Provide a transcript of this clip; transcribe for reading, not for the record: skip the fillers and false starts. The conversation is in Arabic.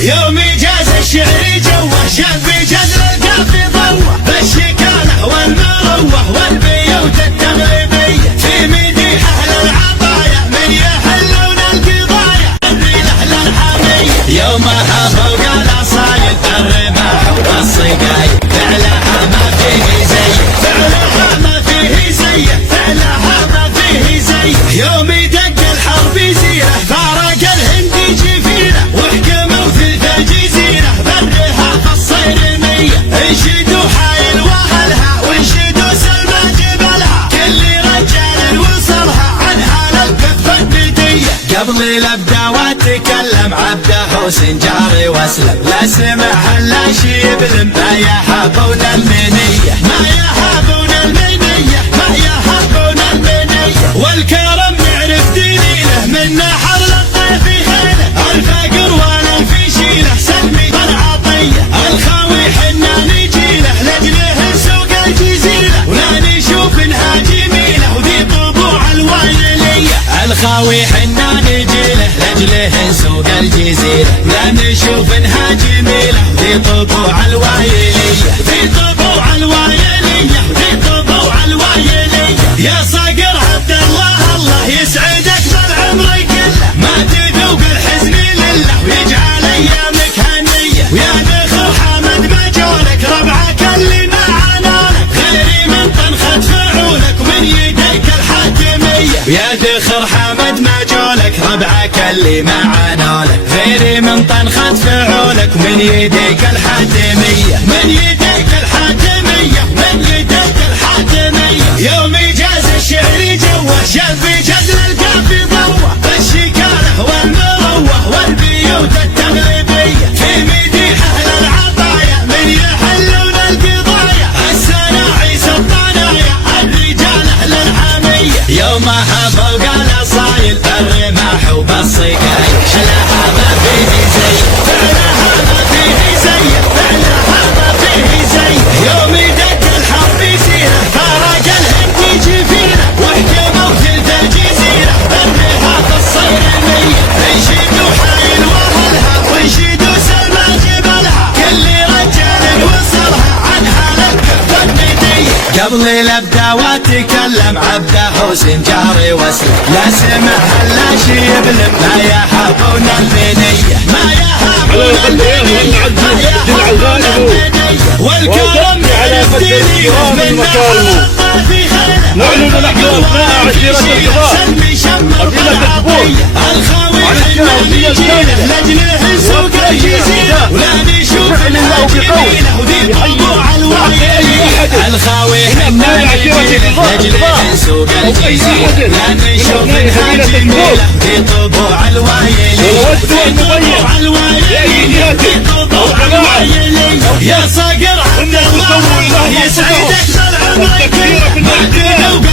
يوم جاز الشعر جوه شاب جذر القافي ضوه بالشكاله والمروه والبيوت التغريبيه في مديح اهل العطايا من يحلون القضايا الريله للحاميه يومها فوق الاصايل الرماح والصقايل فعلها ما فيه زي فعلها ما فيه زي فعلها ما فيه زي يوم دق الحرب يزيره فارق الهندي جفيره وحكموا ثلث الجزيره برها في الصيرميه انشدوا حايل واهلها وانشدوا سلمى جبلها كل رجال وصلها عنها للكف النديه قبل الابدا واتكلم عبده حسين جاري واسلم لا سمع الا شيب ما يهابون المنيه ما يهابون المنيه ما يهابون المنيه والكرم نعرف دليله من نحر للطيف خيله الفقر ولا في شيله سلمي بالعطيه الخاوي حنا نجيله لاجله سوق الجزيره ولا نشوف انها جميله وذي طبوع الوايليه الخاوي حنا نجيله لاجله سوق الجزيره ولا نشوف انها جميله وذي طبوع الوايليه ذي طبوع الوايليه ذي طبوع الوايليه يا صقر عبد الله الله يسعدك بالعمر كله ما تذوق الحزن لله ويجعل ايامك هنيه ويا ذخر حمد مجولك ربعك اللي معانالك غيري من طنخة فعولك ومن يديك الحاتميه ويا ذخر حمد مجولك ربعك اللي معانالك غيري من طنخة فعولك ومن يديك الحاتميه من يديك الحاتميه من يديك الحاتميه يوم جاز الشعر جوه شاب جذر القافي ضوه بالشكاله والمروه والبيوت التغريبيه في مديح اهل العطايا من يحلون القضايا السناعي سلطانايا الرجال اهل الحاميه يومها فوق الاصايل الرماح وبالصقايل حلاها ما فيه زي فعلها ما فيه زي فعلها ما فيه زي يوم دق الحرب يسيره فارق الهندي جفيره وحكموا ثلث الجزيره برها في الصيرميه انشدوا حايل واهلها وانشدوا سلمى جبلها كل رجال وصلها عنها للكف النديه قبل الابدا واتكلم عبده حسين جاري واسلم لا سمع الا شيب ما يهابون المنيه ما يهابون المنيه ما يهابون المنيه والكرم نعرف دليله من نحر الطيف خيله نحن أبناء عشيرة القضاء سلمي شمر بالعطيه الخاوي حنا نجيله لاجله سوق الجزيره ولا نشوف انها جميله وذي طبوع الوايليه الخاوي حنا نجيله لاجله سوق الجزيره لا نشوف انها جميله وذي طبوع الوايليه وذي طبوع الوايليه وذي طبوع الوايليه يا صقر عبد الله يسعدك بالعمر كله ما تذوق